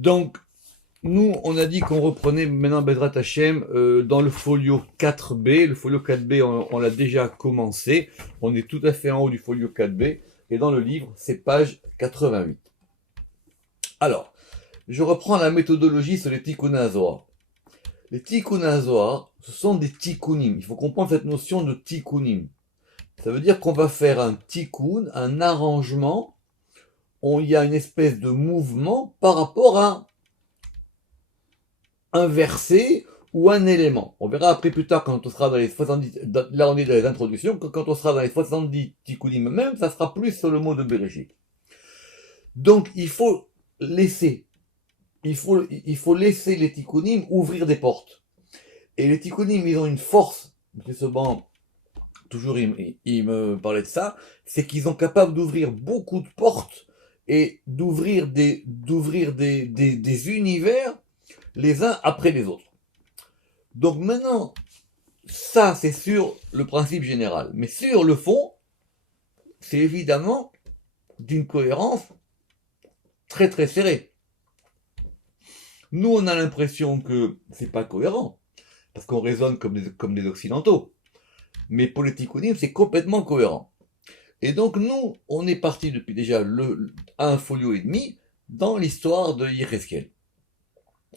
Donc, nous, on a dit qu'on reprenait maintenant Bezrat Hashem dans le folio 4B. Le folio 4B, on l'a déjà commencé. On est tout à fait en haut du folio 4B. Et dans le livre, c'est page 88. Alors, je reprends la méthodologie sur les Tikkun HaZohar. Les Tikkun HaZohar, ce sont des tikkunim. Il faut comprendre cette notion de tikkunim. Ça veut dire qu'on va faire un tikkun, un arrangement, où il y a une espèce de mouvement par rapport à un verset ou un élément. On verra après plus tard quand on sera dans les 70, là on est dans les introductions, quand on sera dans les 70 tikkunim même, ça sera plus sur le mot de Bereshit. Donc il faut laisser les tikkunim ouvrir des portes. Et les tikkunim, ils ont une force, M. Seban, toujours il me parlait de ça, c'est qu'ils sont capables d'ouvrir beaucoup de portes et d'ouvrir des univers les uns après les autres. Donc maintenant, ça c'est sur le principe général. Mais sur le fond, c'est évidemment d'une cohérence très très serrée. Nous, on a l'impression que c'est pas cohérent, parce qu'on raisonne comme des occidentaux. Mais pour les tikkunim, c'est complètement cohérent. Et donc nous, on est parti depuis déjà un folio et demi dans l'histoire de Yecheskel.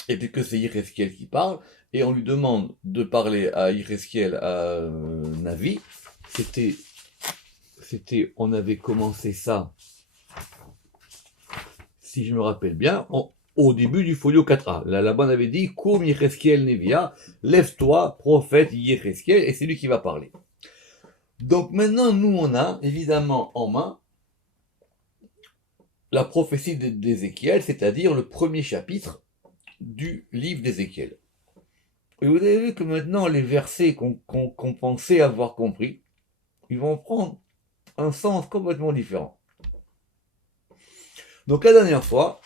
Et puis que c'est Yecheskel qui parle, et on lui demande de parler à Yecheskel, à Navi. On avait commencé ça, si je me rappelle bien, au début du folio 4a. Là-bas, on avait dit, Koum Yecheskel Nevia, lève-toi, prophète Yecheskel, et c'est lui qui va parler. Donc maintenant, nous, on a évidemment en main la prophétie d'Ézéchiel, c'est-à-dire le premier chapitre du livre d'Ézéchiel. Et vous avez vu que maintenant, les versets qu'on pensait avoir compris, ils vont prendre un sens complètement différent. Donc la dernière fois,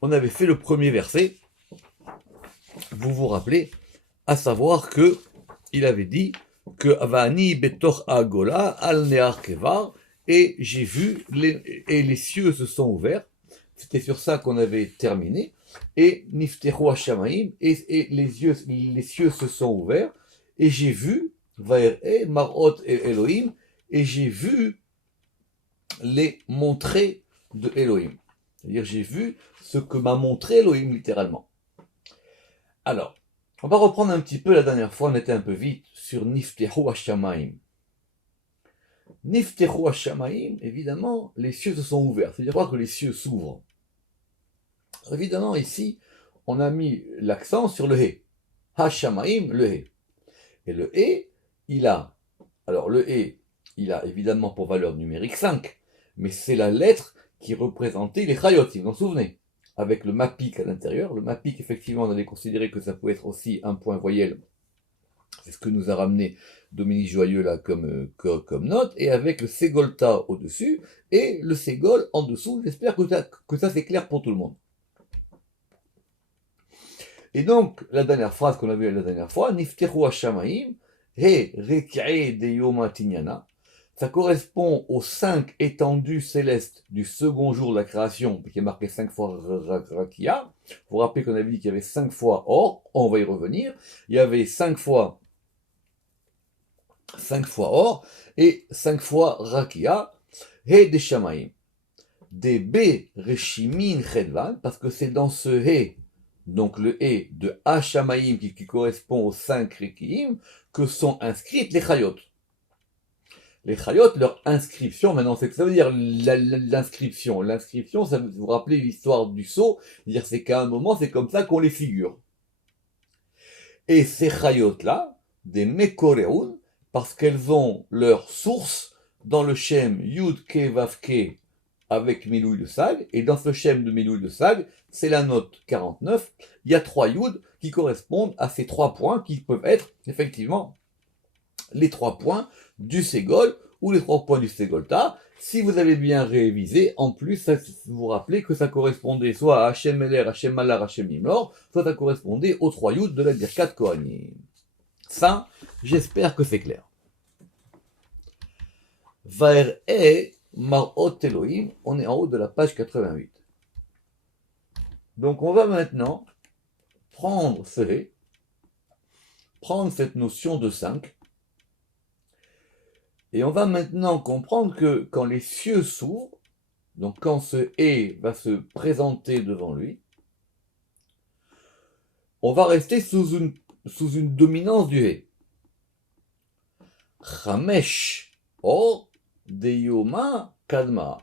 on avait fait le premier verset, vous vous rappelez, à savoir que il avait dit que Avani betor agola al near kevar, et j'ai vu, et les cieux se sont ouverts. C'était sur ça qu'on avait terminé. Et nifteru hashamaim, et les cieux se sont ouverts. Et j'ai vu, vaer'e marot et Elohim, et j'ai vu les montrées de Elohim. C'est-à-dire j'ai vu ce que m'a montré Elohim littéralement. Alors, on va reprendre un petit peu, la dernière fois on était un peu vite sur Niftehu Hashamaim. Niftehu Hashamaim, évidemment, les cieux se sont ouverts. C'est-à-dire quoi que les cieux s'ouvrent. Évidemment, ici, on a mis l'accent sur le He. Hashamaim, le He. Et le He, il a évidemment pour valeur numérique 5, mais c'est la lettre qui représentait les Chayot, si vous vous en souvenez. Avec le mapik à l'intérieur. Le mapik, effectivement, on avait considéré que ça pouvait être aussi un point voyelle. C'est ce que nous a ramené Dominique Joyeux là comme note, et avec le Ségolta au-dessus, et le Ségol en dessous. J'espère que ça c'est clair pour tout le monde. Et donc, la dernière phrase qu'on a vue la dernière fois, Nifteru Hashamaim, He Rek'e de Yoma Tinyana, ça correspond aux 5 étendues célestes du second jour de la création, qui est marqué 5 fois Rakia. Vous vous rappelez qu'on avait dit qu'il y avait 5 fois Or, on va y revenir. Il y avait 5 fois Or, et 5 fois Rakia, He de Shamaim. Des B Reshimin Chedvan, parce que c'est dans ce He, donc le He de Hashamaim qui correspond aux 5 Rekiim, que sont inscrites les Chayot. Les Chayot, leur inscription, maintenant, c'est que ça veut dire l'inscription. L'inscription, ça vous rappelez l'histoire du sceau, c'est-à-dire c'est qu'à un moment, c'est comme ça qu'on les figure. Et ces Chayot-là, des Mekoreun, parce qu'elles ont leur source dans le Shem Yud Ke Vav Ke avec Milouï de Sag, et dans ce Shem de Milouï de Sag, c'est la note 49, il y a 3 Yud qui correspondent à ces 3 points qui peuvent être, effectivement, les 3 points du Ségol ou les 3 points du Ségolta. Si vous avez bien révisé, en plus, ça, vous vous rappelez que ça correspondait soit à Hachem Eler, Hachem Malar, Hachem Nimlor, soit ça correspondait aux 3 Yud de la Birkat Kohanim. Ça, j'espère que c'est clair. Vaer'e Marot Elohim, on est en haut de la page 88. Donc on va maintenant prendre ce hé, prendre cette notion de 5, et on va maintenant comprendre que quand les cieux s'ouvrent, donc quand ce hé va se présenter devant lui, on va rester sous une dominance du hé. Chamesh or deyoma kadma.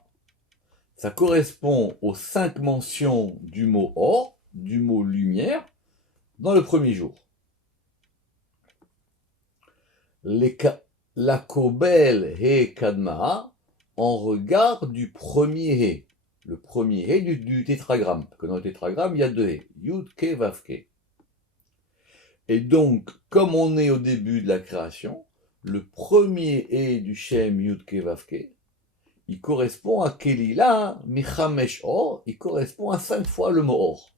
Ça correspond aux 5 mentions du mot or, du mot lumière, dans le premier jour. La kobel he kadma, en regard du premier he. Le premier he du tétragramme. Parce que dans le tétragramme, il y a 2 he. Yud ke vav ke. Et donc, comme on est au début de la création, le premier he du Shem Yud ke vav ke, il correspond à Kelila, Michamesh Or, il correspond à 5 fois le mot Or.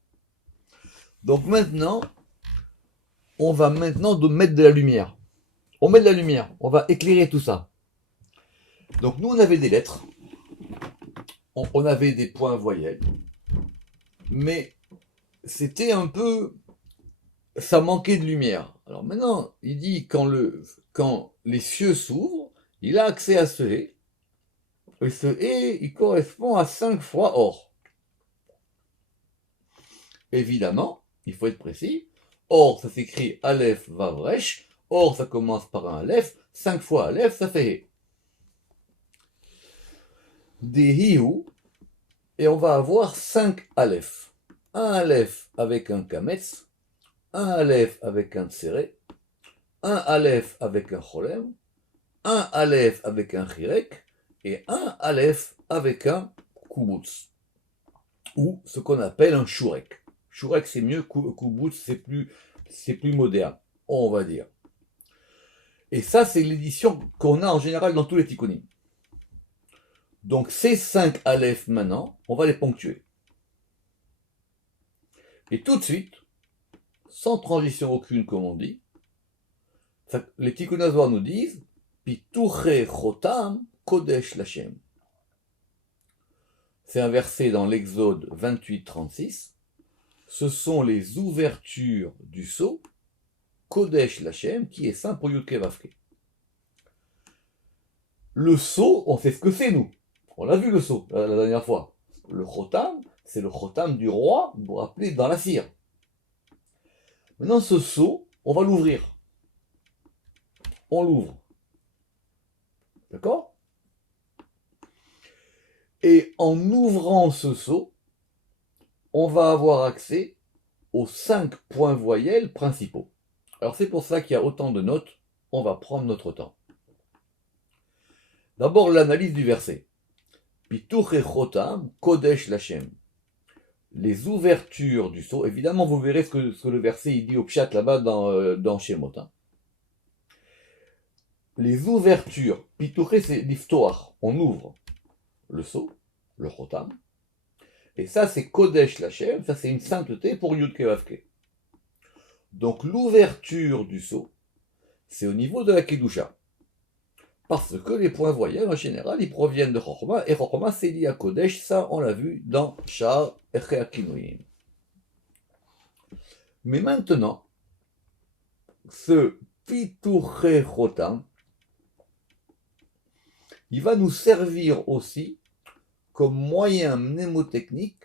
Donc maintenant, on va maintenant mettre de la lumière. On met de la lumière, on va éclairer tout ça. Donc nous, on avait des lettres, on avait des points voyelles, mais c'était un peu... ça manquait de lumière. Alors maintenant, il dit quand les cieux s'ouvrent, il a accès à ce hé, et ce hé, il correspond à 5 fois Or. Évidemment, il faut être précis. Or, ça s'écrit Aleph Vav Resh. Or, ça commence par un Aleph. 5 fois Aleph, ça fait He. Des Hiou. Et on va avoir 5 Aleph. Un Aleph avec un Kametz. Un Aleph avec un Tsere. Un Aleph avec un Cholem. Un Aleph avec un Chirek. Et un Aleph avec un Kubutz. Ou ce qu'on appelle un Shurek. Shurek c'est mieux, Kubutz c'est plus moderne, on va dire. Et ça c'est l'édition qu'on a en général dans tous les tikkunim. Donc ces 5 aleph maintenant, on va les ponctuer. Et tout de suite, sans transition aucune comme on dit, les Tikkun Zohar nous disent Pituche chotam kodesh lachem. C'est un verset dans l'Exode 28-36. Ce sont les ouvertures du sceau, Kodesh Lachem, qui est saint pour Yud Ke Vav Ke. Le sceau, on sait ce que c'est, nous. On l'a vu le sceau la dernière fois. Le chotam, c'est le chotam du roi, vous vous rappelez, dans la cire. Maintenant, ce sceau, on va l'ouvrir. On l'ouvre. D'accord ? Et en ouvrant ce sceau, on va avoir accès aux 5 points voyelles principaux. Alors c'est pour ça qu'il y a autant de notes, on va prendre notre temps. D'abord l'analyse du verset. Pituch echotam kodesh lachem. Les ouvertures du sceau, évidemment vous verrez ce que le verset il dit au pshat là-bas dans Shemot. Les ouvertures, pituche c'est l'iftoach, on ouvre le sceau, le chotam. Et ça c'est kodesh lachem, ça c'est une sainteté pour Yud Ke Vav Ke. Donc l'ouverture du sceau, c'est au niveau de la Kedusha. Parce que les points voyelles, en général, ils proviennent de Chokhmah, et Chokhmah, c'est lié à Kodesh, ça, on l'a vu dans Sha'ar Echeakinuyim. Mais maintenant, ce Pituche Chotam, il va nous servir aussi comme moyen mnémotechnique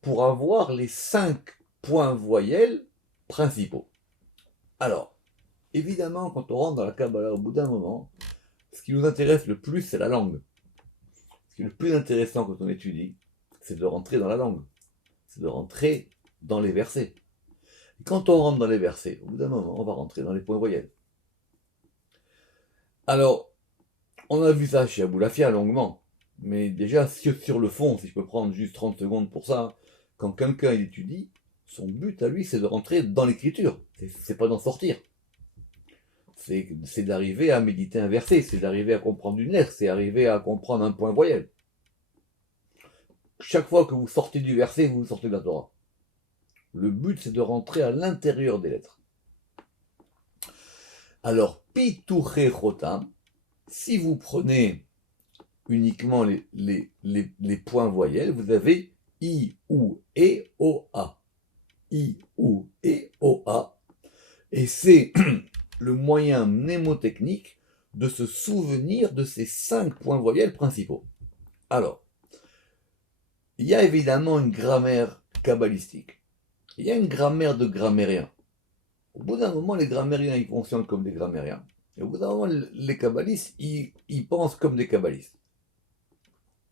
pour avoir les 5 points voyelles principaux. Alors, évidemment, quand on rentre dans la Kabbalah, au bout d'un moment, ce qui nous intéresse le plus, c'est la langue. Ce qui est le plus intéressant quand on étudie, c'est de rentrer dans la langue. C'est de rentrer dans les versets. Et quand on rentre dans les versets, au bout d'un moment, on va rentrer dans les points voyelles. Alors, on a vu ça chez Aboulafia longuement. Mais déjà, sur le fond, si je peux prendre juste 30 secondes pour ça, quand quelqu'un étudie, son but à lui, c'est de rentrer dans l'écriture. C'est pas d'en sortir. C'est d'arriver à méditer un verset, c'est d'arriver à comprendre une lettre, c'est d'arriver à comprendre un point voyelle. Chaque fois que vous sortez du verset, vous sortez de la Torah. Le but, c'est de rentrer à l'intérieur des lettres. Alors, Pituche Chotam, si vous prenez uniquement les points voyelles, vous avez I, ou, E, O, A. I, ou, E, O, A. Et c'est le moyen mnémotechnique de se souvenir de ces 5 points voyelles principaux. Alors, il y a évidemment une grammaire kabbalistique. Il y a une grammaire de grammairiens. Au bout d'un moment, les grammairiens, ils fonctionnent comme des grammairiens. Et au bout d'un moment, les kabbalistes, ils pensent comme des kabbalistes.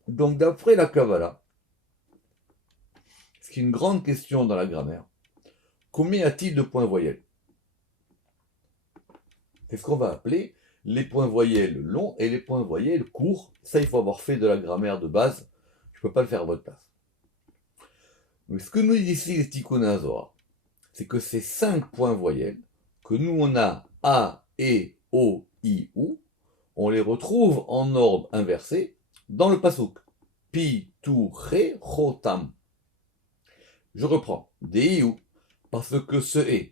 Donc, d'après la Kabbalah, ce qui est une grande question dans la grammaire, combien y a-t-il de points voyelles? C'est ce qu'on va appeler les points voyelles longs et les points voyelles courts. Ça, il faut avoir fait de la grammaire de base. Je ne peux pas le faire à votre place. Mais ce que nous dit ici les Tikkun HaZohar, c'est que ces 5 points voyelles, que nous on a A, E, O, I, U, on les retrouve en ordre inversé dans le pasuk. Pi, tu, re, chotam. Je reprends. Des I, U, parce que ce E,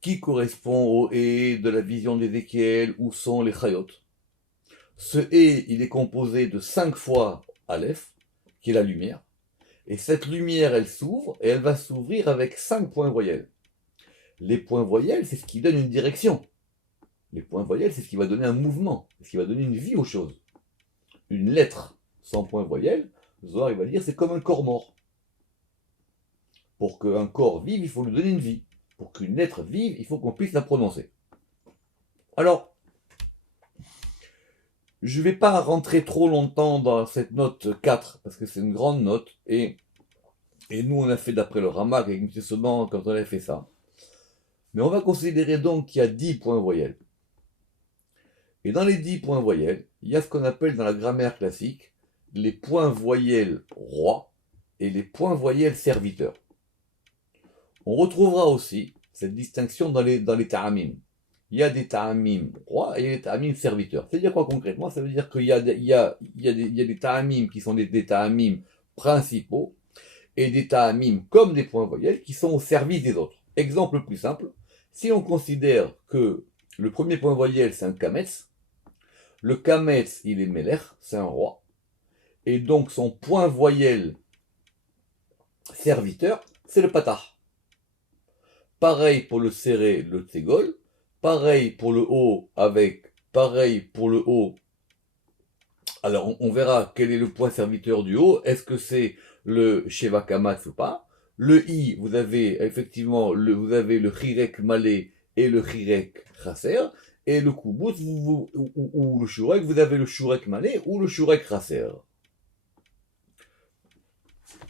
qui correspond au E de la vision d'Ézéchiel, où sont les chayot. Ce E, il est composé de 5 fois Aleph, qui est la lumière. Et cette lumière, elle s'ouvre, et elle va s'ouvrir avec 5 points voyelles. Les points voyelles, c'est ce qui donne une direction. Les points voyelles, c'est ce qui va donner un mouvement, ce qui va donner une vie aux choses. Une lettre sans point voyelle, Zohar il va dire, c'est comme un corps mort. Pour qu'un corps vive, il faut lui donner une vie. Pour qu'une lettre vive, il faut qu'on puisse la prononcer. Alors, je ne vais pas rentrer trop longtemps dans cette note 4, parce que c'est une grande note, et nous on a fait d'après le Ramak avec M. Seban quand on a fait ça. Mais on va considérer donc qu'il y a 10 points voyelles. Et dans les 10 points voyelles, il y a ce qu'on appelle dans la grammaire classique les points voyelles rois et les points voyelles serviteurs. On retrouvera aussi cette distinction dans les ta'amim. Il y a des ta'amim rois et il y a des ta'amim serviteurs. C'est-à-dire quoi concrètement? Ça veut dire qu'il y a des ta'amim qui sont des ta'amim principaux et des ta'amim comme des points voyelles qui sont au service des autres. Exemple plus simple, si on considère que le premier point voyelle c'est un kametz, le kametz il est melech, c'est un roi, et donc son point voyelle serviteur c'est le patah. Pareil pour le serré, le tsegol, pareil pour le haut pareil pour le haut. Alors on verra quel est le point serviteur du haut, est-ce que c'est le sheva kamatz ou pas. Le i, vous avez effectivement vous avez le chirek malé et le chirek chaser, et le kubutz ou le shurek, vous avez le shurek malé ou le shurek chaser.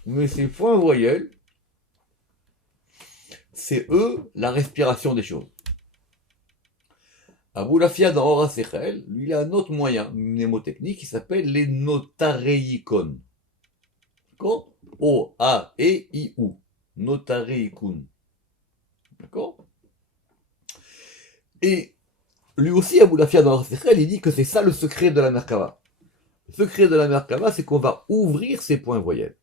Mais ces points voyelles, c'est eux la respiration des choses. Aboulafia dans Ora Sechel, lui, il a un autre moyen mnémotechnique qui s'appelle les notareikon. D'accord? O, A, E, I, U. Notareikun. D'accord? Et lui aussi, Aboulafia dans Ora Sechel, il dit que c'est ça le secret de la Merkava. Le secret de la Merkava, c'est qu'on va ouvrir ces points voyelles.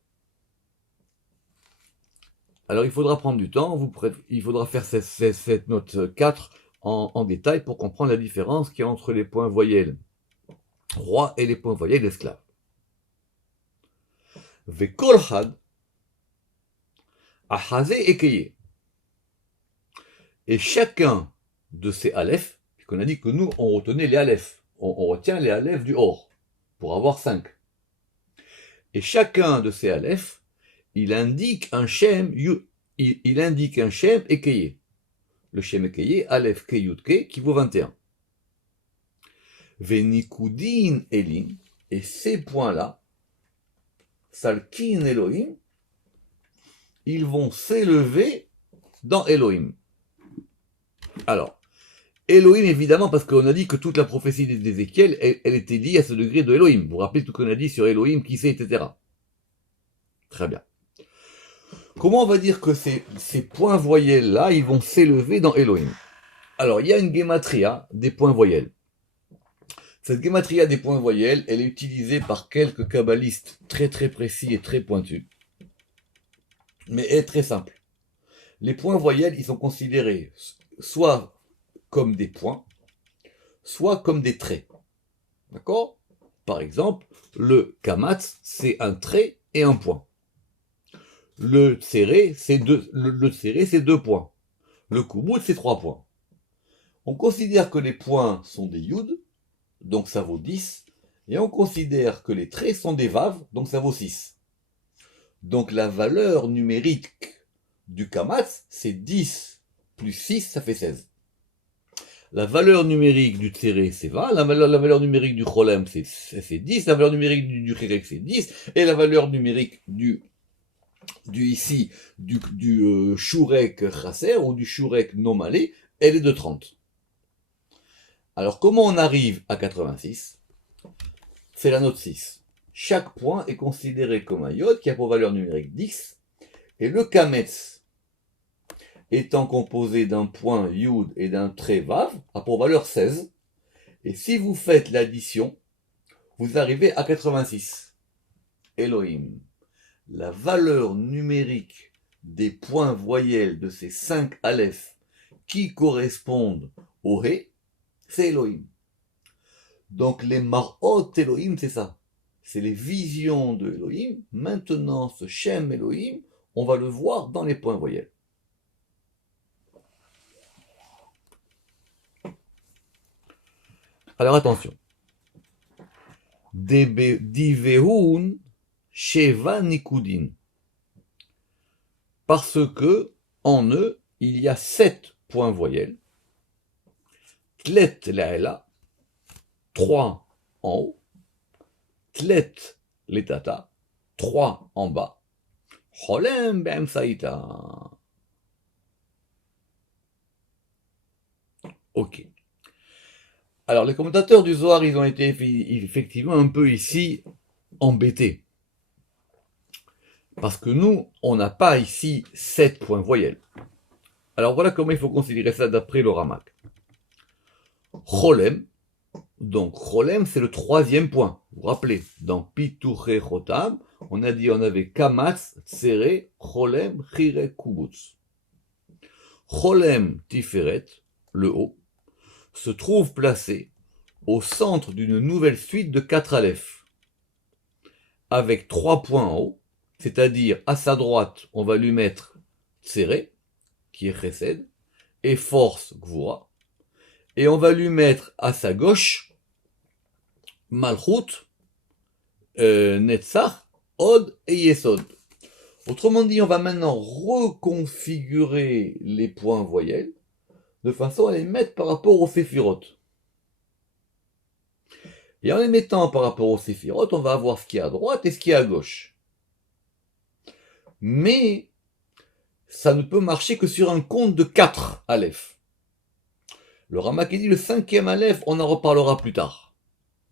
Alors il faudra prendre du temps, il faudra faire cette note 4 en détail pour comprendre la différence qu'il y a entre les points voyelles rois et les points voyelles esclaves. Vekol had ahazé ekeye. Et chacun de ces aleph, puisqu'on a dit que nous on retenait les aleph, on retient les aleph du or pour avoir 5. Et chacun de ces aleph, il indique un shem ekeye. Le shem ekeye, aleph ke yud ke, qui vaut 21. Venikudin elin, et ces points-là, Salkin Elohim, ils vont s'élever dans Elohim. Alors, Elohim évidemment, parce qu'on a dit que toute la prophétie d'Ézéchiel, elle était liée à ce degré de Elohim. Vous vous rappelez tout ce qu'on a dit sur Elohim, qui c'est, etc. Très bien. Comment on va dire que ces points voyelles-là, ils vont s'élever dans Elohim? Alors, il y a une gematria des points voyelles. Cette gematria des points voyelles, elle est utilisée par quelques kabbalistes très très précis et très pointus. Mais elle est très simple. Les points voyelles, ils sont considérés soit comme des points, soit comme des traits. D'accord? Par exemple, le kamatz, c'est un trait et un point. le tséré, c'est 2 points. Le kubout, c'est 3 points. On considère que les points sont des yud, donc ça vaut 10, et on considère que les traits sont des vav, donc ça vaut 6. Donc la valeur numérique du kamatz, c'est 10 plus 6, ça fait 16. La valeur numérique du tséré, c'est 20, la valeur numérique du cholem, c'est 10, la valeur numérique du chérek, c'est 10, et la valeur numérique du shurek chasser, ou du shurek nomalé, elle est de 30. Alors comment on arrive à 86? C'est la note 6. Chaque point est considéré comme un yod qui a pour valeur numérique 10, et le kametz, étant composé d'un point yud et d'un trait vav, a pour valeur 16. Et si vous faites l'addition, vous arrivez à 86. Elohim. La valeur numérique des points voyelles de ces 5 aleph qui correspondent au He, c'est Elohim. Donc les marot Elohim, c'est ça. C'est les visions de Elohim. Maintenant, ce Shem Elohim, on va le voir dans les points voyelles. Alors attention. Divehun Sheva Nikudin. Parce que, en eux, il y a 7 points voyelles. Tlet Laela, 3 en haut. Tlet Letata, 3 en bas. Cholem Be'emsaïta. Ok. Alors, les commentateurs du Zohar, ils ont été effectivement un peu ici embêtés. Parce que nous, on n'a pas ici 7 points voyelles. Alors voilà comment il faut considérer ça d'après le Ramak. Cholem, donc Cholem, c'est le 3e point. Vous vous rappelez, dans Pituche Chotam, on a dit on avait Kamatz, Tsere, Cholem, Chire, Kubutz. Cholem Tiferet, le haut, se trouve placé au centre d'une nouvelle suite de 4 aleph, avec 3 points en haut, c'est-à-dire à sa droite, on va lui mettre Tsere, qui est Chesed, et force Gvura, et on va lui mettre à sa gauche Malchut, Netzach, Od et Yesod. Autrement dit, on va maintenant reconfigurer les points voyelles de façon à les mettre par rapport aux séphirotes. Et en les mettant par rapport aux séphirotes, on va avoir ce qui est à droite et ce qui est à gauche. Mais ça ne peut marcher que sur un compte de 4 aleph. Le Ramak dit le 5e aleph, on en reparlera plus tard.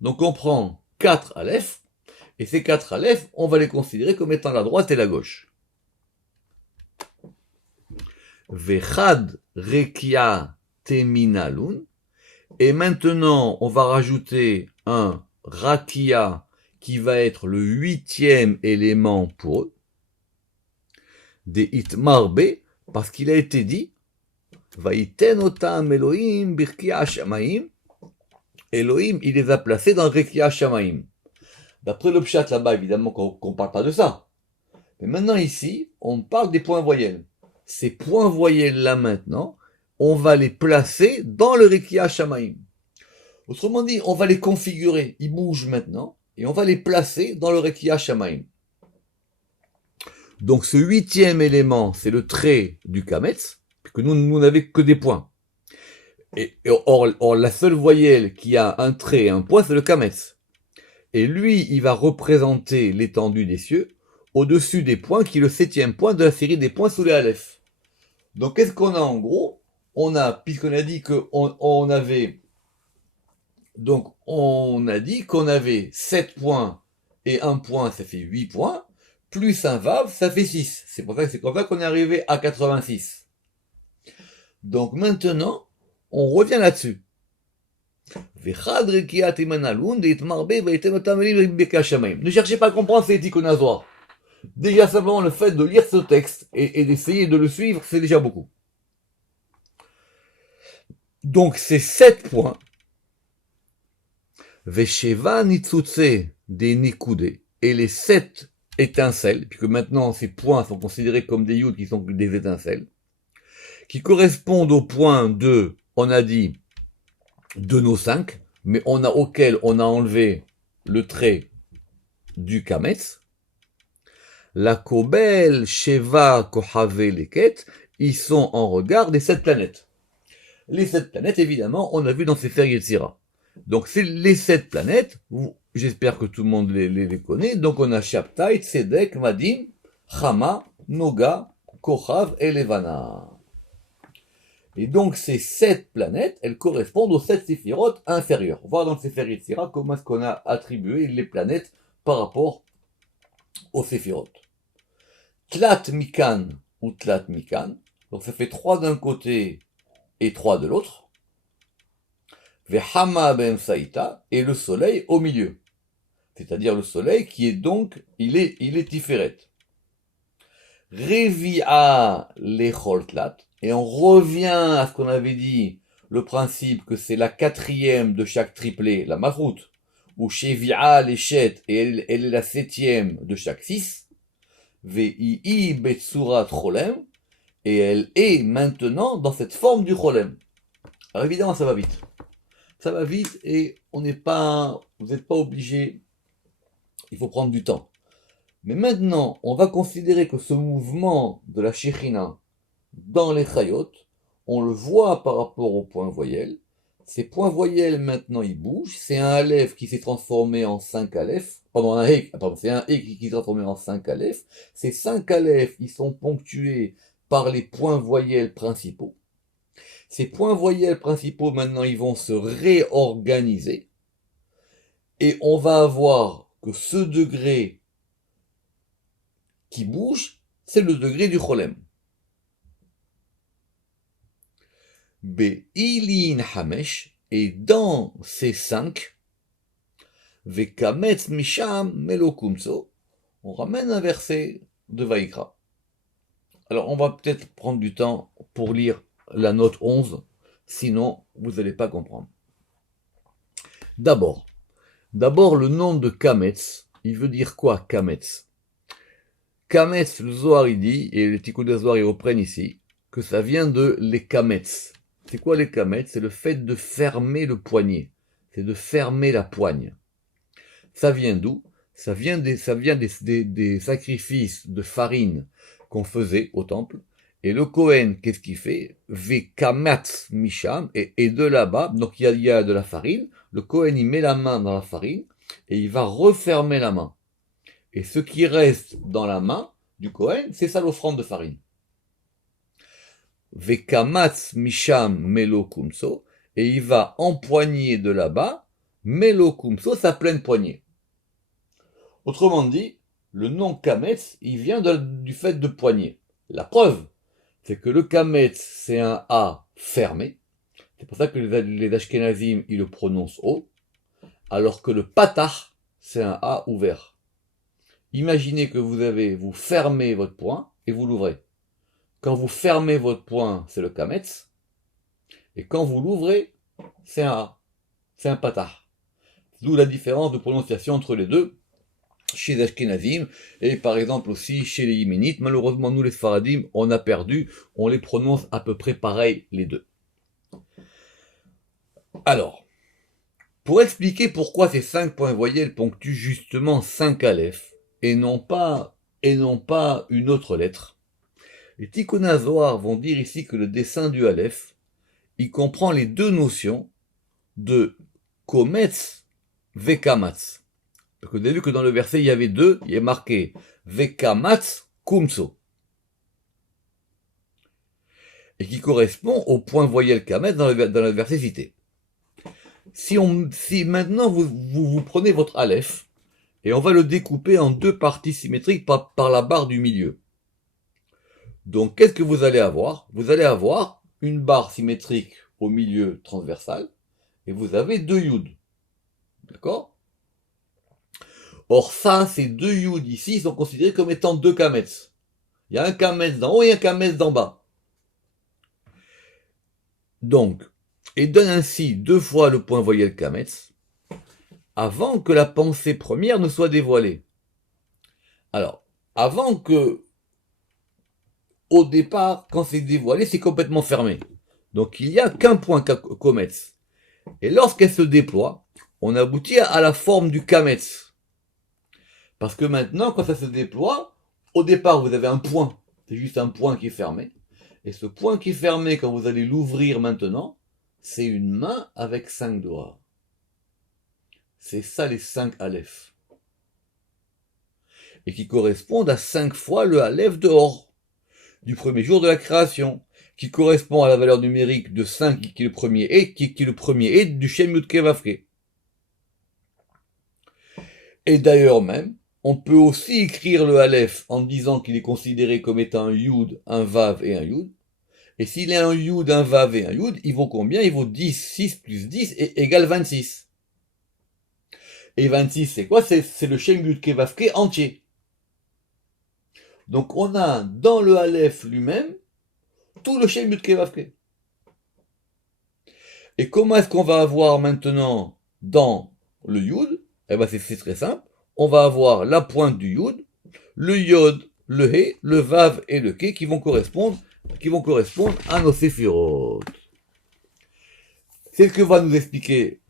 Donc on prend 4 aleph, et ces 4 aleph, on va les considérer comme étant la droite et la gauche. Vechad rekia teminalun, et maintenant on va rajouter un rakia qui va être le 8e élément pour eux, des itmarbe, parce qu'il a été dit, vaïten otam Elohim birkia shamaim, Elohim, il les a placés dans rekia shamaim. D'après le pshat là-bas, évidemment qu'on parle pas de ça. Mais maintenant ici, on parle des points voyelles. Ces points voyelles là maintenant, on va les placer dans le rekia shamaim. Autrement dit, on va les configurer, ils bougent maintenant, et on va les placer dans le rekia shamaim. Donc ce 8e élément, c'est le trait du kametz, puisque nous n'avons que des points. Or, la seule voyelle qui a un trait et un point, c'est le kametz. Et lui, il va représenter l'étendue des cieux au-dessus des points, qui est le 7e point de la série des points sous les aleph. Donc qu'est-ce qu'on a en gros? On a, puisqu'on a dit qu'on avait, donc on a dit qu'on avait 7 points et 1 point, ça fait 8 points, plus un vav, ça fait 6. C'est comme ça qu'on est arrivé à 86. Donc maintenant, on revient là-dessus. Ne cherchez pas à comprendre ces Tikkun Zohar. Déjà simplement le fait de lire ce texte et d'essayer de le suivre, c'est déjà beaucoup. Donc ces 7 points, Vesheva Nitsutse des Nikude, et les 7 étincelles, puisque maintenant ces points sont considérés comme des yud qui sont des étincelles, qui correspondent au point de, on a dit, de nos 5, mais auquel on a enlevé le trait du kametz. La Kobel, Sheva, Kohave, Leket, ils sont en regard des 7 planètes. Les 7 planètes, évidemment, on a vu dans Sefer Yetzira. Donc, c'est les 7 planètes, j'espère que tout le monde les connaît. Donc, on a Shabtai, Tzedek, Madim, Chama, Noga, Kochav et Levana. Et donc, ces 7 planètes, elles correspondent aux 7 séphirotes inférieures. On va voir dans le Sefer Yetzira comment est-ce qu'on a attribué les planètes par rapport aux séphirotes. Tlat Mikan ou Tlat Mikan, donc ça fait 3 d'un côté et 3 de l'autre. Vehama ben Saïta, et le soleil au milieu. C'est-à-dire le soleil qui est donc, il est Tiferet. Revia lechol tlat, et on revient à ce qu'on avait dit, le principe que c'est la 4e de chaque triplé, la malchut, ou Shevia lechet, et elle est la 7e de chaque 6. Vei betsurat cholem, et elle est maintenant dans cette forme du cholem. Alors évidemment, ça va vite. Ça va vite et vous n'êtes pas obligé, il faut prendre du temps. Mais maintenant, on va considérer que ce mouvement de la Shekhinah dans les Chayot, on le voit par rapport aux points voyelles. Ces points voyelles, maintenant, ils bougent. C'est un Aleph qui s'est transformé en 5 Aleph. C'est un E qui s'est transformé en 5 Aleph. Ces 5 Aleph, ils sont ponctués par les points voyelles principaux. Ces points voyelles principaux, maintenant, ils vont se réorganiser. Et on va avoir que ce degré qui bouge, c'est le degré du cholem. Be'ilin hamesh, et dans ces 5, Vekametz misham melokumso, on ramène un verset de Vaïkra. Alors on va peut-être prendre du temps pour lire la note 11, sinon vous n'allez pas comprendre. D'abord le nom de Kametz, il veut dire quoi Kametz? Kametz, le Zohar il dit, et les Tikkun Zohar ils reprennent ici, que ça vient de les Kametz. C'est quoi les Kametz? C'est le fait de fermer le poignet, c'est de fermer la poigne. Ça vient d'où? Ça vient des sacrifices de farine qu'on faisait au temple. Et le Kohen, qu'est-ce qu'il fait? Vekamatz misham, et de là-bas, donc il y a de la farine, le Kohen il met la main dans la farine, et il va refermer la main. Et ce qui reste dans la main du Kohen, c'est ça l'offrande de farine. Vekamatz misham melo kumso, et il va empoigner de là-bas, melo kumso, sa pleine poignée. Autrement dit, le nom Kametz, il vient du fait de poignée. La preuve, c'est que le Kametz, c'est un A fermé. C'est pour ça que les Ashkenazim, ils le prononcent haut. Alors que le Patach, c'est un A ouvert. Imaginez que vous fermez votre poing et vous l'ouvrez. Quand vous fermez votre poing, c'est le Kametz. Et quand vous l'ouvrez, c'est un A. C'est un Patach. D'où la différence de prononciation entre les deux. Chez les Ashkenazim, et par exemple aussi chez les Yéménites. Malheureusement, nous les Sfaradim, on a perdu, on les prononce à peu près pareil les deux. Alors, pour expliquer pourquoi ces 5 points voyelles ponctuent justement 5 Aleph, et non pas une autre lettre, les Tikkun Zohar vont dire ici que le dessin du Aleph, il comprend les deux notions de Kometz Vekamatz. Parce que vous avez vu que dans le verset, il y avait deux, il est marqué Vekamatz Kumso. Et qui correspond au point voyelle Kametz dans le verset cité. Si maintenant vous prenez votre Aleph, et on va le découper en 2 parties symétriques par la barre du milieu. Donc qu'est-ce que vous allez avoir? Vous allez avoir une barre symétrique au milieu transversal, et vous avez 2 Yud. D'accord? Or ça, ces 2 Yud ici sont considérés comme étant 2 Kametz. Il y a un Kametz d'en haut et un Kametz d'en bas. Donc, et donne ainsi 2 fois le point voyelle Kametz, avant que la pensée première ne soit dévoilée. Alors, avant que, au départ, quand c'est dévoilé, c'est complètement fermé. Donc il n'y a qu'un point Kometz. Et lorsqu'elle se déploie, on aboutit à la forme du Kametz. Parce que maintenant, quand ça se déploie, au départ, vous avez un point. C'est juste un point qui est fermé. Et ce point qui est fermé, quand vous allez l'ouvrir maintenant, c'est une main avec 5 doigts. C'est ça les 5 Aleph. Et qui correspondent à 5 fois le Aleph de Or, du premier jour de la création, qui correspond à la valeur numérique de 5 qui est le premier et qui est le premier et du Shem Yud Kei Vav Kei. Et d'ailleurs même, on peut aussi écrire le Aleph en disant qu'il est considéré comme étant un Yud, un Vav et un Yud. Et s'il est un Yud, un Vav et un Yud, il vaut combien? Il vaut 10, 6 plus 10 égale 26. Et 26, c'est quoi? C'est le Shem Yud Kei Vav Kei entier. Donc on a dans le Aleph lui-même tout le Shem Yud Kei Vav Kei. Et comment est-ce qu'on va avoir maintenant dans le Yud? Eh ben c'est très simple. On va avoir la pointe du Yud, le Yod, le He, le Vav et le Ke qui vont correspondre à nos Séphirot. C'est ce que va nous expliquer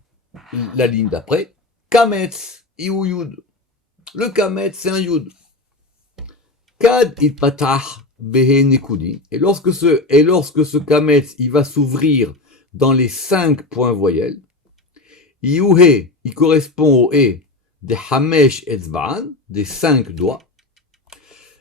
la ligne d'après. Kametz, Iou Yud. Le Kametz, c'est un Yud. Kad il patach behe nekudi. Et lorsque ce Kametz, il va s'ouvrir dans les 5 points voyelles, Iou He, il correspond au He des Hamesh Etzba'an, des 5 doigts,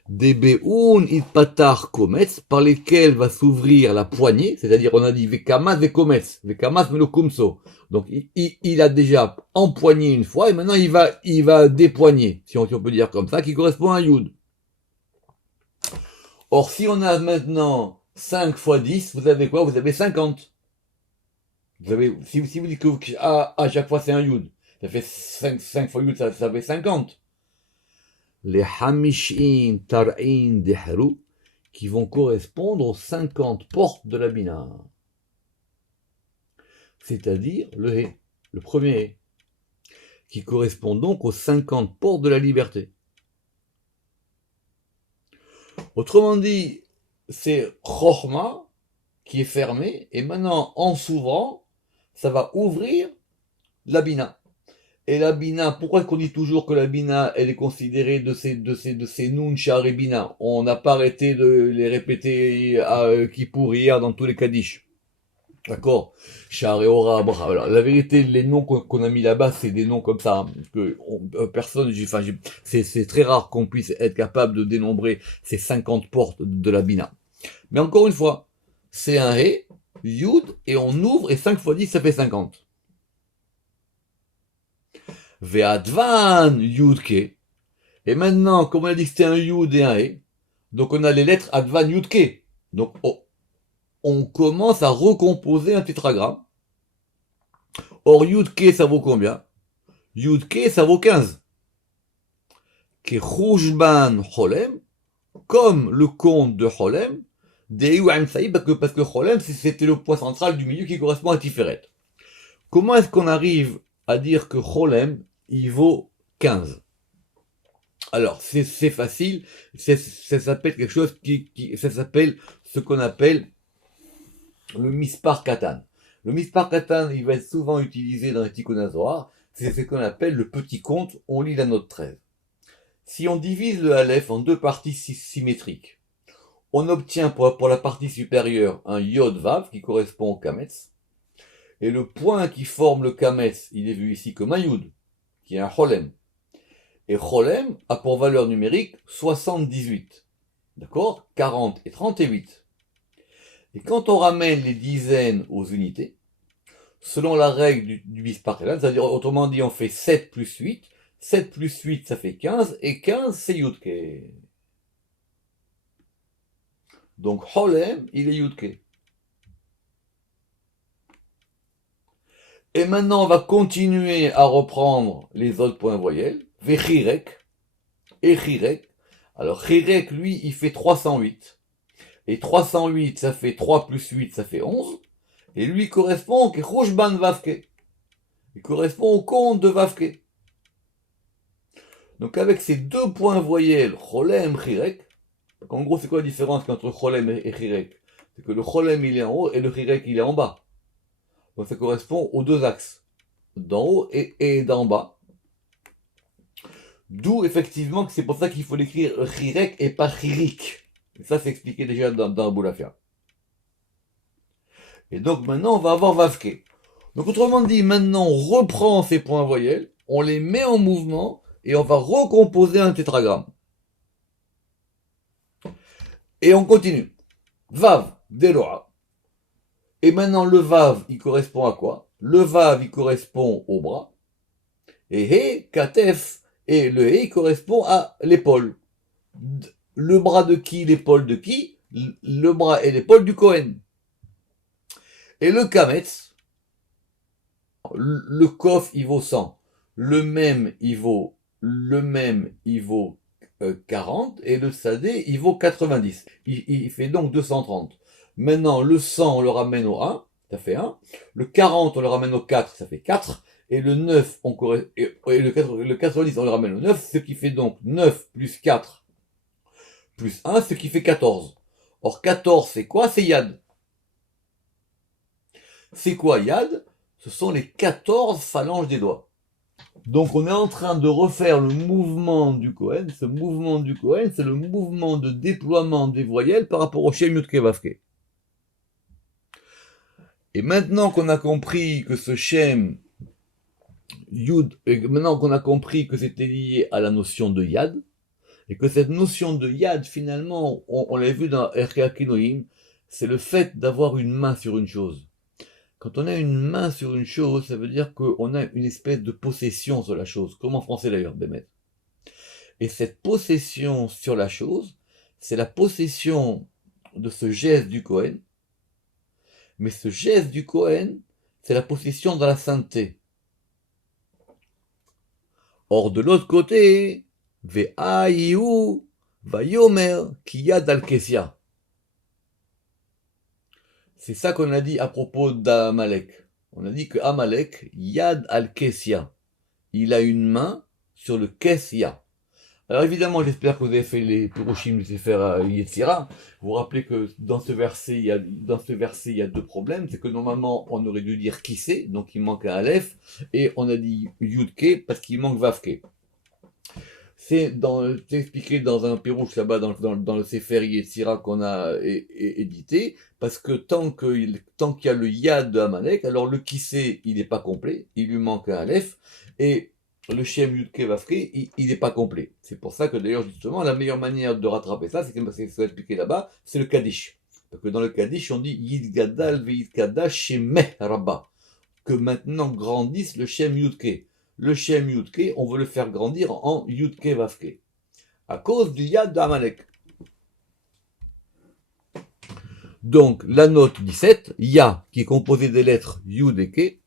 des Be'un Itpatar Kometz, par lesquels va s'ouvrir la poignée, c'est-à-dire on a dit Vekamas ve Kometz, Vekamas Melokumso. Donc il a déjà empoigné une fois et maintenant il va dépoigner, si on peut dire comme ça, qui correspond à un Yud. Or si on a maintenant 5 fois 10, vous avez quoi? Vous avez 50. Si vous dites que à chaque fois c'est un Yud, ça fait 5 fois Yud, ça fait 50. Les Hamishim Tar'in Dehru, qui vont correspondre aux 50 portes de la Bina. C'est-à-dire le He, le premier He, qui correspond donc aux 50 portes de la liberté. Autrement dit, c'est Chochma qui est fermé, et maintenant, en s'ouvrant, ça va ouvrir la Bina. Et la Bina, pourquoi qu'on dit toujours que la Bina, elle est considérée de ces Nun, Shar et Bina? On n'a pas arrêté de les répéter à Kippour hier dans tous les Kaddish. D'accord? Shar et Ora, alors, la vérité, les noms qu'on a mis là-bas, c'est des noms comme ça, hein, que personne, c'est très rare qu'on puisse être capable de dénombrer ces 50 portes de la Bina. Mais encore une fois, c'est un He, Yud, et on ouvre, et 5 fois 10, ça fait 50. Ve'advan Yudke. Et maintenant, comme on a dit que c'était un Yud et un He, donc on a les lettres Advan Yudke. Donc on commence à recomposer un tétragramme. Or Yudke, ça vaut combien? Yudke, ça vaut 15. Ke Chouchban Cholem, comme le conte de Cholem, parce que Cholem, c'était le point central du milieu qui correspond à Tiferet. Comment est-ce qu'on arrive à dire que Cholem, il vaut 15? Alors, c'est facile, ça s'appelle quelque chose ça s'appelle ce qu'on appelle le Mispar Katan. Le Mispar Katan, il va être souvent utilisé dans les Tikkun HaZohar, c'est ce qu'on appelle le petit compte, on lit la note 13. Si on divise le Aleph en 2 parties symétriques, on obtient pour la partie supérieure un Yod Vav qui correspond au Kametz, et le point qui forme le Kametz, il est vu ici comme un Yud, qui est un Cholem. Et Cholem a pour valeur numérique 78. D'accord? 40 et 38. Et quand on ramène les dizaines aux unités, selon la règle du Mispar-Katan, c'est-à-dire autrement dit, on fait 7 plus 8, 7 plus 8, ça fait 15, et 15, c'est Yudke. Donc Cholem, il est Yudke. Et maintenant, on va continuer à reprendre les autres points voyelles. Vechirek et Chirek. Alors Chirek, lui, il fait 308. Et 308, ça fait 3 plus 8, ça fait 11. Et lui correspond au Chouchban Vavke. Il correspond au compte de Vavke. Donc avec ces deux points voyelles, cholem, chirek, en gros c'est quoi la différence entre cholem et chirek? C'est que le cholem il est en haut et le chirek il est en bas. Donc ça correspond aux deux axes, d'en haut et d'en bas. D'où effectivement que c'est pour ça qu'il faut l'écrire chirek et pas chirik. Et ça c'est expliqué déjà dans Boulafia. Et donc maintenant on va avoir Vavke. Donc autrement dit, maintenant on reprend ces points voyelles, on les met en mouvement et on va recomposer un tétragramme. Et on continue. Vav, Deloa. Et maintenant le Vav, il correspond à quoi? Le Vav, il correspond au bras. Et He, Katef, et le He, il correspond à l'épaule. Le bras de qui? L'épaule de qui? Le bras et l'épaule du Kohen. Et le Kametz, le Kof, il vaut 100. Le même, il vaut 40 et le Sadé, il vaut 90. Il fait donc 230. Maintenant, le 100, on le ramène au 1, ça fait 1. Le 40, on le ramène au 4, ça fait 4. Et le 9, et le 90, on le ramène au 9, ce qui fait donc 9 plus 4 plus 1, ce qui fait 14. Or, 14, c'est quoi? C'est Yad. C'est quoi Yad? Ce sont les 14 phalanges des doigts. Donc on est en train de refaire le mouvement du Kohen. Ce mouvement du Kohen, c'est le mouvement de déploiement des voyelles par rapport au Shem Yud Ke Vav Ke. Et maintenant qu'on a compris que ce Shem Yud, et maintenant qu'on a compris que c'était lié à la notion de Yad, et que cette notion de Yad, finalement, on l'a vu dans Erkei Kinoim, c'est le fait d'avoir une main sur une chose. Quand on a une main sur une chose, ça veut dire qu'on a une espèce de possession sur la chose, comme en français d'ailleurs, Bémet. Et cette possession sur la chose, c'est la possession de ce geste du Kohen. Mais ce geste du Kohen, c'est la possession dans la sainteté. Or, de l'autre côté, Ve'ayihu vayomer kiyad al-kesia. C'est ça qu'on a dit à propos d'Amalek. On a dit que Amalek, Yad al-Kesia, il a une main sur le Kesia. Alors évidemment, j'espère que vous avez fait les Purushim du Sefer Yetzira. Vous vous rappelez que dans ce verset, il y a deux problèmes. C'est que normalement, on aurait dû dire qui c'est, donc il manque un Aleph, et on a dit Yudke parce qu'il manque Vavke. C'est expliqué dans un Pirouche là-bas, dans le Sefer Yetzira qu'on a édité, parce que tant qu'il y a le Yad de Amalek, alors le Kissé, il n'est pas complet, il lui manque un Aleph, et le Shem Yudke Vavke, il n'est pas complet. C'est pour ça que d'ailleurs, justement, la meilleure manière de rattraper ça, c'est expliqué là-bas, c'est le Kaddish. Parce que dans le Kaddish, on dit Yid Gadal Ve'Yid Kadash Shemeh Rabba. Que maintenant grandisse le Shem Yudke. Le Shem Yudke, on veut le faire grandir en Yudke Vavke. À cause du Yad d'Amalek. Donc, la note 17, Ya, qui est composée des lettres Yud et Ke,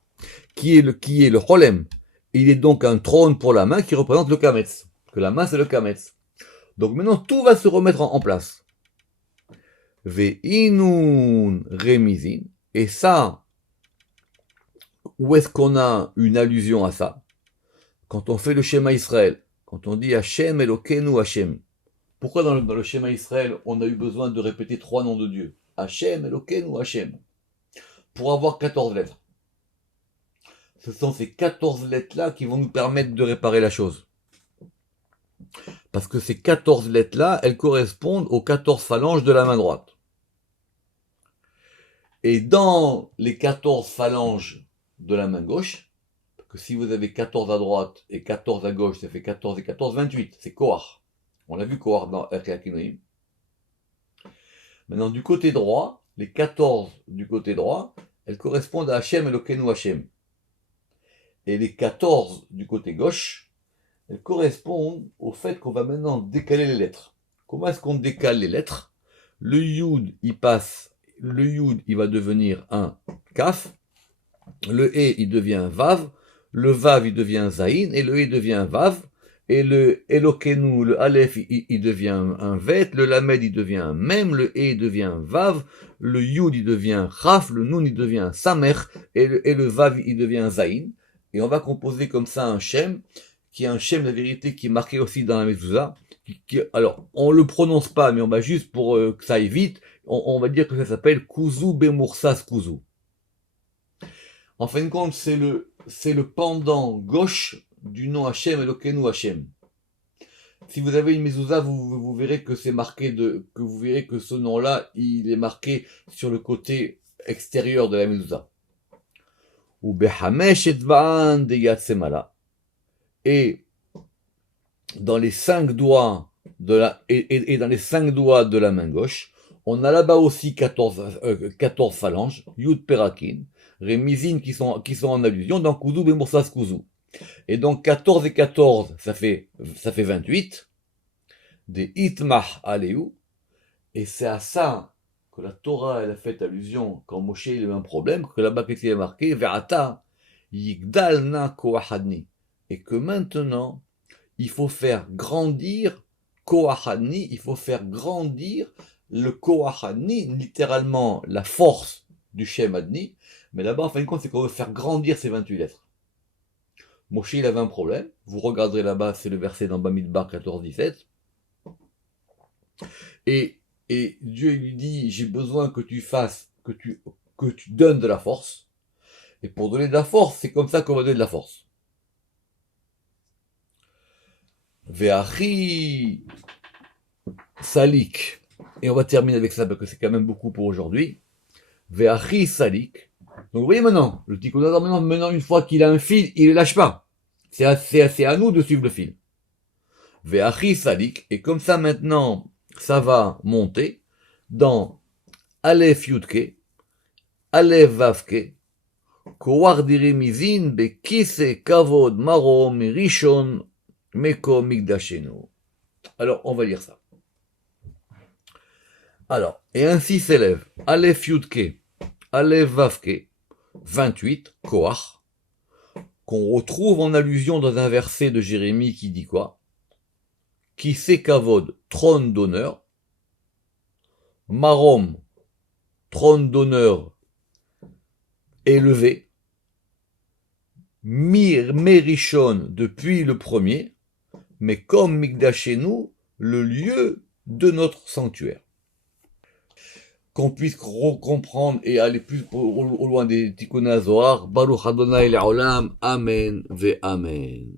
qui est le Cholem. Il est donc un trône pour la main qui représente le Kametz. Que la main, c'est le Kametz. Donc maintenant, tout va se remettre en place. Ve'inun remizin. Et ça, où est-ce qu'on a une allusion à ça? Quand on fait le schéma Israël, quand on dit Hashem Elokeinu Hashem, pourquoi dans le schéma Israël, on a eu besoin de répéter 3 noms de Dieu? Hashem Elokeinu Hashem. Pour avoir 14 lettres. Ce sont ces 14 lettres-là qui vont nous permettre de réparer la chose. Parce que ces 14 lettres-là, elles correspondent aux 14 phalanges de la main droite. Et dans les 14 phalanges de la main gauche, que si vous avez 14 à droite et 14 à gauche, ça fait 14 et 14, 28. C'est Kohar. On l'a vu Kohar dans Erkei Kinoim. Maintenant, du côté droit, les 14 du côté droit, elles correspondent à Hashem Elokeinu Hashem. Et les 14 du côté gauche, elles correspondent au fait qu'on va maintenant décaler les lettres. Comment est-ce qu'on décale les lettres? Le Yud, il va devenir un Kaf. Le E, il devient Vav. Le Vav, il devient Zayin, et le E devient Vav, et le Elokeinu, le Aleph, il devient un Vet, le Lamed, il devient un Mem, le E devient Vav, le Yud, il devient Chaf, le Nun, il devient Samer, et le Vav, il devient Zayin, et on va composer comme ça un Shem, qui est un Shem, la vérité, qui est marqué aussi dans la mezouza. Alors, on le prononce pas, mais on va juste pour que ça aille vite, on va dire que ça s'appelle Kuzu Bemursas Kuzu. En fin de compte, c'est le pendant gauche du nom Hachem Elokeinu Hachem. Si vous avez une mezouza, vous verrez que c'est marqué que vous verrez que ce nom-là, il est marqué sur le côté extérieur de la mezouza. Ou behamesh etva'an de yatsemala. Et dans les 5 doigts et dans les 5 doigts de la main gauche, on a là-bas aussi 14 phalanges, Yud Perakin, Rémisine qui sont en allusion, dans Kuzu Bemursas Kuzu. Et donc 14 et 14, ça fait 28, des Itmah Aleu, et c'est à ça que la Torah elle a fait allusion quand Moshe il a eu un problème, que là-bas qu'est-ce qu'il est marqué, Ve'ata Yigdal na Koachadni, et que maintenant, il faut faire grandir Koachadni, il faut faire grandir le Koachadni, littéralement la force du Shem Adni, mais là-bas en fin de compte c'est qu'on veut faire grandir ces 28 lettres. Moshe il avait un problème, vous regarderez là-bas, c'est le verset dans Bamidbar 14-17, et Dieu lui dit, j'ai besoin que tu fasses, que tu donnes de la force, et pour donner de la force, c'est comme ça qu'on va donner de la force. Ve'achi salik, et on va terminer avec ça parce que c'est quand même beaucoup pour aujourd'hui. Ve'achi salik. Donc vous voyez maintenant, le Tikkun Hadar maintenant une fois qu'il a un fil, il ne lâche pas. C'est à nous de suivre le fil. Ve'achi salik, et comme ça maintenant, ça va monter dans Aleph Yudke, Aleph Vavke, Kowar dirimizin bekise kavod marom rishon meko migdashenu. Alors, on va lire ça. Alors, et ainsi s'élève Aleph Yudke, Aleph Vavke, 28, Koach, qu'on retrouve en allusion dans un verset de Jérémie qui dit quoi? Qui c'est Kavod, trône d'honneur, Marom, trône d'honneur élevé, Merishon, depuis le premier, mais comme Migdashenu, le lieu de notre sanctuaire. Qu'on puisse comprendre et aller plus au loin des Tikkun HaZohar. Baruch Adonai Le'olam, Amen ve Amen.